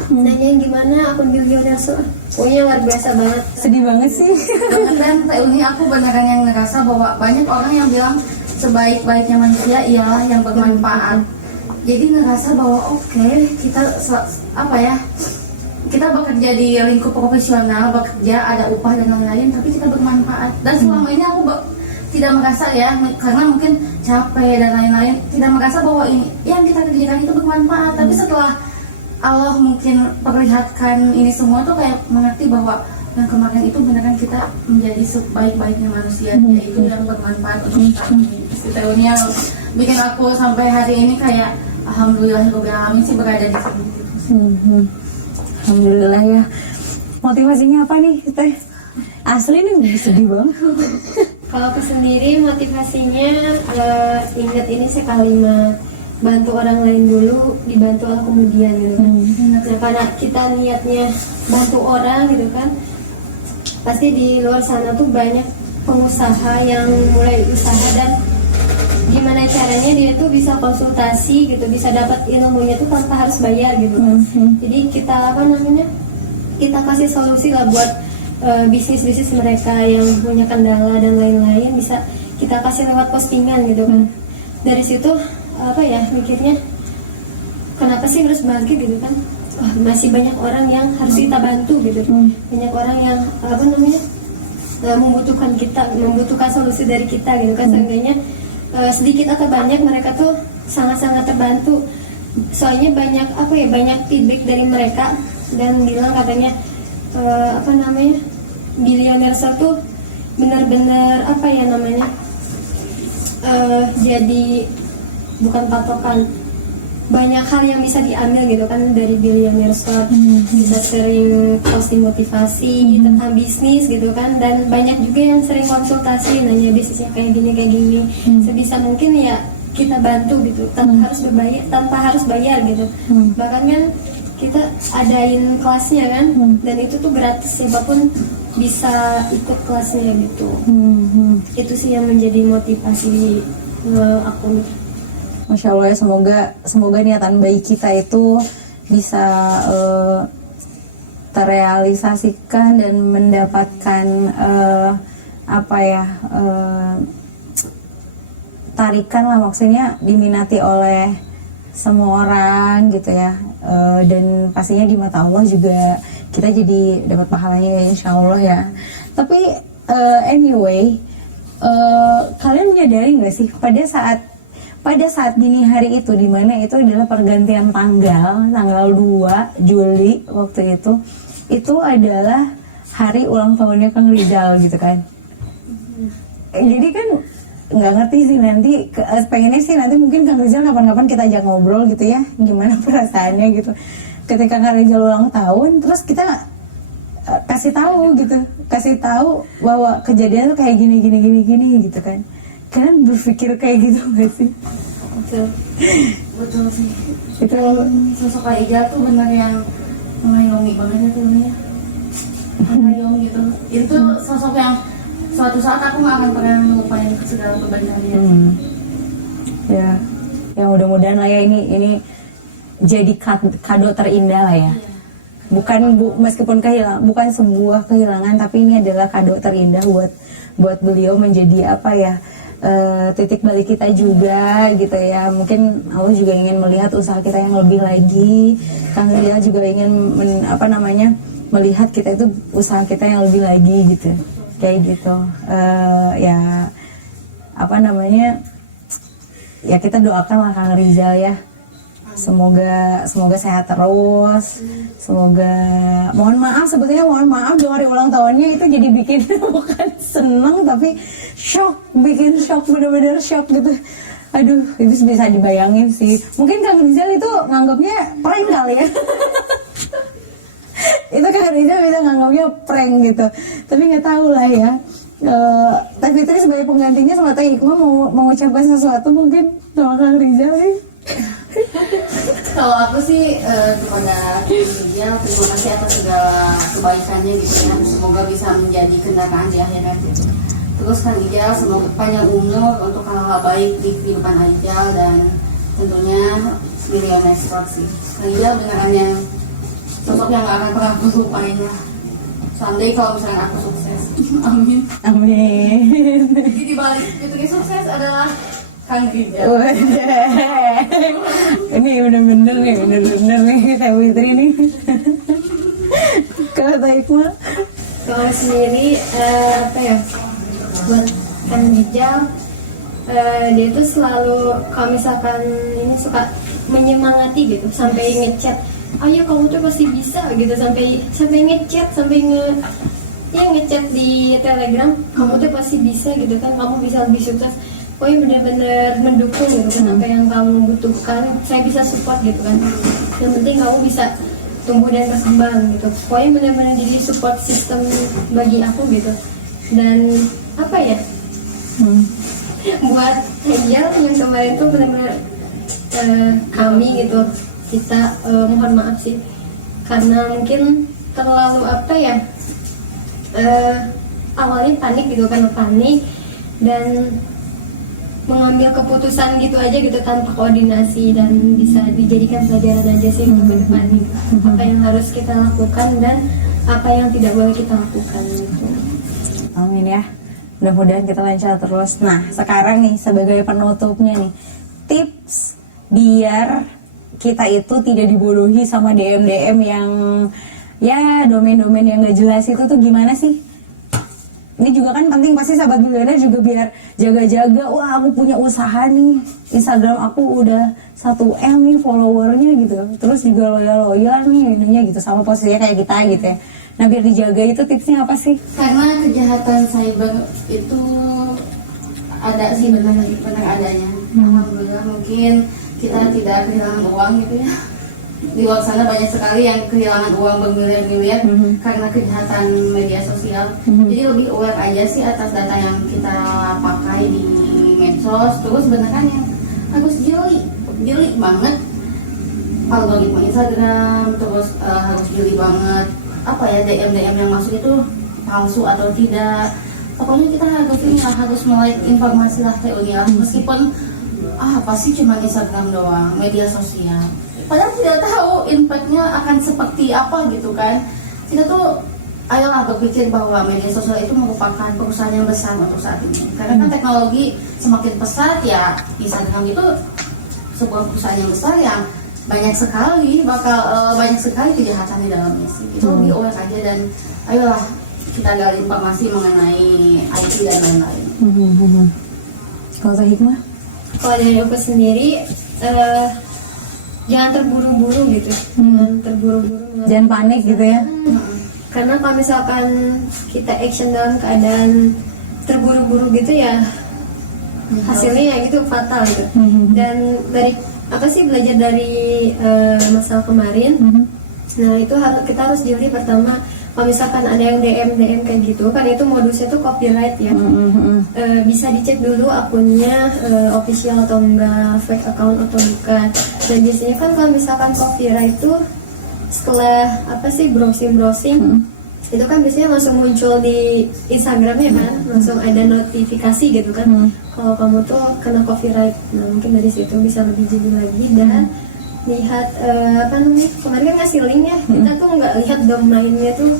nanyain gimana akun Billionaire Store. Pokoknya luar biasa banget. Sedih banget sih. Dan ini aku beneran yang ngerasa bahwa banyak orang yang bilang sebaik-baiknya manusia ialah yang bermanfaat. Jadi ngerasa bahwa oke, kita apa ya, kita bekerja di lingkup profesional, bekerja ada upah dan lain-lain, tapi kita bermanfaat. Dan selama ini aku tidak merasa ya, karena mungkin capek dan lain-lain, tidak merasa bahwa ini yang kita kerjakan itu bermanfaat. Tapi setelah Allah mungkin perlihatkan ini semua tuh kayak mengerti bahwa yang kemarin itu beneran kita menjadi sebaik-baiknya manusia, yaitu yang bermanfaat untuk kami. Setahunnya bikin aku sampai hari ini kayak alhamdulillahirobbilalamin sih berada di sini. Alhamdulillah ya. Motivasinya apa nih Teh? Asli nih sedih banget. Kalau aku sendiri motivasinya ingat ini sekalimat, bantu orang lain dulu, dibantu orang kemudian gitu kan. Nah, karena kita niatnya bantu orang gitu kan, pasti di luar sana tuh banyak pengusaha yang mulai usaha, dan gimana caranya dia tuh bisa konsultasi gitu, bisa dapat ilmunya tuh tanpa harus bayar gitu kan. Jadi kita kita kasih solusi lah buat bisnis-bisnis mereka yang punya kendala dan lain-lain, bisa kita kasih lewat postingan gitu kan. Dari situ mikirnya kenapa sih harus bangkit gitu kan. Masih banyak orang yang harus kita bantu gitu. Banyak orang yang membutuhkan solusi dari kita gitu kan. Seenggaknya sedikit atau banyak mereka tuh sangat-sangat terbantu. Soalnya banyak feedback dari mereka dan bilang katanya Billionaire Store tuh benar-benar jadi bukan patokan, banyak hal yang bisa diambil gitu kan dari Billionaire Store. Bisa sering posting motivasi tentang bisnis gitu kan, dan banyak juga yang sering konsultasi nanya bisnisnya kayak gini. Sebisa mungkin ya kita bantu gitu, tanpa harus bayar gitu. Bahkan kan kita adain kelasnya kan, dan itu tuh gratis, siapapun bisa ikut kelasnya gitu. Itu sih yang menjadi motivasi aku. Masya Allah ya, semoga niatan baik kita itu bisa terrealisasikan dan mendapatkan tarikan lah, maksudnya diminati oleh semua orang gitu ya. Dan pastinya di mata Allah juga kita jadi dapat pahalanya ya, insya Allah ya. Tapi anyway, kalian menyadari nggak sih pada saat dini hari itu, dimana itu adalah pergantian tanggal 2 Juli waktu itu adalah hari ulang tahunnya Kang Rizal gitu kan. Jadi kan nggak ngerti sih nanti, pengennya sih nanti mungkin Kang Rizal kapan-kapan kita ajak ngobrol gitu ya, gimana perasaannya gitu ketika Kang Rizal ulang tahun, terus kita kasih tahu bahwa kejadian tuh kayak gini gitu kan. Kalian berpikir kayak gitu nggak sih? Betul sih. Itu Sosok Kak Ijal tuh benar yang mengayomi banget ya tuh ya. Mengayomi gitu. Itu sosok yang suatu saat aku nggak akan pernah melupain segala kebaikan dia. Ya mudah-mudahan lah ya ini jadi kado terindah lah ya. Meskipun bukan sebuah kehilangan, tapi ini adalah kado terindah buat beliau, menjadi titik balik kita juga gitu ya. Mungkin Allah juga ingin melihat usaha kita yang lebih lagi. Kang Rizal juga ingin melihat kita itu usaha kita yang lebih lagi gitu. Kayak gitu. Ya kita doakanlah Kang Rizal ya. Semoga sehat terus. Semoga mohon maaf dua hari ulang tahunnya itu jadi bikin bukan seneng tapi bikin shock, bener-bener shock gitu. Aduh, itu bisa dibayangin sih. Mungkin Kang Rizal itu nganggapnya prank kali ya. Itu Kang Rizal bisa nganggapnya prank gitu. Tapi nggak tahu lah ya. Teh Fitri sebagai penggantinya sama Teh Hikmah mau mengucapkan sesuatu mungkin sama Kang Rizal nih. Kalau aku sih kepada Kang Rizal, terima kasih atas segala kebaikannya gitu ya. Semoga bisa menjadi kendaraan di akhirat gitu. Terus Kang Rizal semoga panjang umur untuk hal-hal baik di kehidupan Rizal, dan tentunya milioner sport sih. Kang Rizal beneran yang sosok yang gak akan pernah aku lupain lah. Someday kalau misalnya aku sukses. Amin. Jadi di balik Fitri sukses adalah Kang Rizal. Ini bener-bener nih Teh Fitri nih. Kalau Teh Hikmah? Kalau sendiri buat Kang Rizal, dia itu selalu kalau misalkan ini suka menyemangati gitu, sampai ngechat, ayo kamu tuh pasti bisa gitu, sampai ngechat, ngechat di Telegram, kamu tuh pasti bisa gitu kan, kamu bisa lebih sukses. Pokoknya benar-benar mendukung gitu kan, apa yang kamu butuhkan saya bisa support gitu kan. Yang penting kamu bisa tumbuh dan berkembang gitu. Pokoknya benar-benar jadi support system bagi aku gitu. Dan buat Rizal yang kemarin tuh benar-benar kami gitu, kita mohon maaf sih karena mungkin terlalu awalnya panik gitu kan, dan mengambil keputusan gitu aja gitu tanpa koordinasi, dan bisa dijadikan pelajaran aja sih untuk depan gitu. Apa yang harus kita lakukan dan apa yang tidak boleh kita lakukan gitu. Amin ya. Mudah-mudahan kita lancar terus. Nah, sekarang nih sebagai penutupnya nih, tips biar kita itu tidak dibodohi sama DM yang ya domain-domain yang gak jelas itu tuh gimana sih? Ini juga kan penting, pasti sahabat milioner juga biar jaga-jaga, wah aku punya usaha nih, Instagram aku udah 1M nih followernya gitu, terus juga loyal nih ininya gitu, sama posisinya kayak kita gitu ya. Nah biar dijaga itu tipsnya apa sih? Karena kejahatan cyber itu ada sih, benar adanya. Alhamdulillah mungkin kita tidak kehilangan uang gitu ya. Di luar sana banyak sekali yang kehilangan uang bermiliar-miliar karena kejahatan media sosial. Jadi lebih aware aja sih atas data yang kita pakai di medsos. Terus beneran yang harus jeli banget algoritma Instagram, terus harus jeli banget DM yang masuk itu palsu atau tidak. Pokoknya kita harus melek informasi lah, meskipun pasti cuma Instagram doang, media sosial. Padahal tidak tahu impactnya akan seperti apa gitu kan. Kita tuh ayolah berpikir bahwa media sosial itu merupakan perusahaan yang besar untuk saat ini. Karena kan teknologi semakin pesat ya, Instagram itu sebuah perusahaan yang besar yang banyak sekali kejahatan di dalamnya sih. Itu lebih aware aja dan ayolah kita gali informasi mengenai IT dan lain-lain. Kalau Teh Hikmah? Kalau dari aku sendiri jangan terburu-buru gitu, Jangan panik gitu ya. karena kalau misalkan kita action dalam keadaan terburu-buru gitu ya hasilnya ya gitu fatal gitu. Dan dari apa sih belajar dari masalah kemarin, nah itu kita harus jeli pertama. Kalau misalkan ada yang DM kayak gitu, kan itu modusnya tuh copyright ya. Bisa dicek dulu akunnya official atau enggak, fake account atau bukan. Dan biasanya kan kalau misalkan copyright tuh setelah apa sih browsing itu kan biasanya langsung muncul di Instagramnya kan, langsung ada notifikasi gitu kan. Kalau kamu tuh kena copyright, nah mungkin dari situ bisa lebih jeli lagi dan lihat apa namanya, kemarin kan ngasih linknya, kita tuh nggak lihat domainnya tuh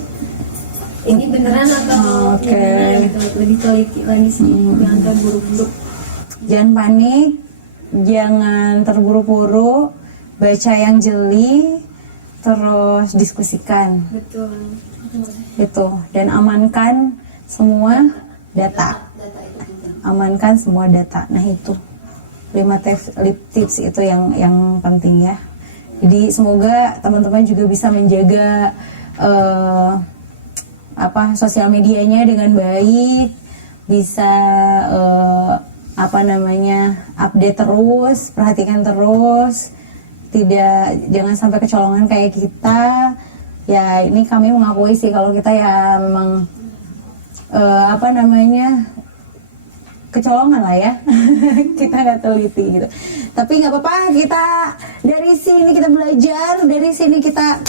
ini beneran atau gimana gitu, lebih teliti lagi sih, jangan terburu-buru. Jangan panik, jangan terburu-buru, baca yang jeli, terus diskusikan. Betul. Gitu, dan amankan semua data. Amankan semua data. Nah itu 5 tips itu yang penting ya. Jadi semoga teman-teman juga bisa menjaga sosial medianya dengan baik, bisa update terus, perhatikan terus, jangan sampai kecolongan kayak kita. Ya ini kami mengakui sih kalau kita ya memang kecolongan lah ya. Kita nggak teliti gitu, tapi nggak apa-apa, kita dari sini kita belajar, dari sini kita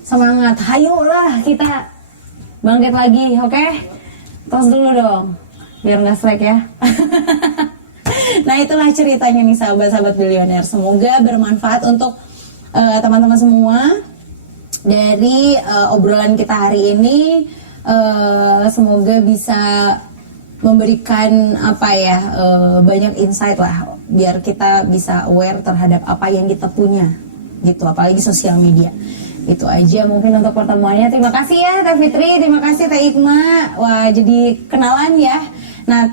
semangat, hayolah kita bangkit lagi, oke? Tos dulu dong biar nggak slack ya. Nah itulah ceritanya nih sahabat-sahabat Billionaire, semoga bermanfaat untuk teman-teman semua. Dari obrolan kita hari ini, semoga bisa memberikan banyak insight lah, biar kita bisa aware terhadap apa yang kita punya gitu, apalagi sosial media. Itu aja mungkin untuk pertemuannya. Terima kasih ya Teh Fitri, terima kasih Teh Hikmah. Wah jadi kenalan ya. Nah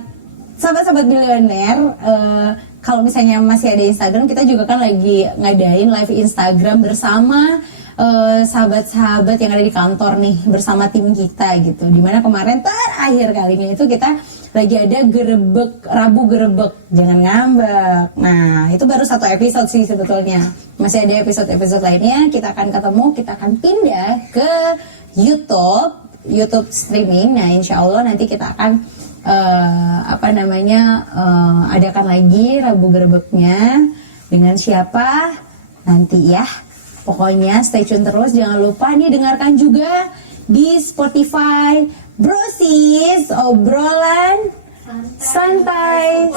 sahabat-sahabat Billionaire, kalau misalnya masih ada Instagram, kita juga kan lagi ngadain live Instagram bersama sahabat-sahabat yang ada di kantor nih, bersama tim kita gitu. Dimana kemarin terakhir kalinya itu kita lagi ada Rabu Gerebek, jangan ngambek. Nah itu baru 1 episode sih sebetulnya, masih ada episode-episode lainnya. Kita akan ketemu, kita akan pindah ke YouTube streaming. Nah insya Allah nanti kita akan adakan lagi Rabu Gerebeknya dengan siapa nanti ya. Pokoknya stay tune terus, jangan lupa nih dengarkan juga di Spotify Brosis, obrolan santai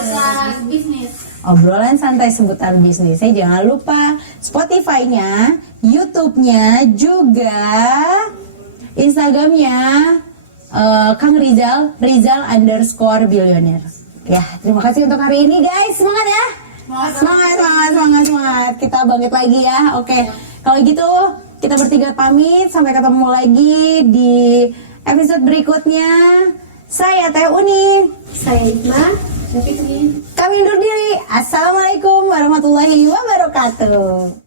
bisnis. Obrolan santai seputar bisnis. Jangan lupa Spotify-nya, YouTube-nya, juga Instagram-nya Kang Rizal _Billionaire. Ya, terima kasih untuk hari ini guys, semangat ya. Semangat. Kita bangkit lagi ya. Oke. Kalau gitu kita bertiga pamit, sampai ketemu lagi di episode berikutnya. Saya Teh Uni, Saya Hikmah, kami undur diri. Assalamualaikum warahmatullahi wabarakatuh.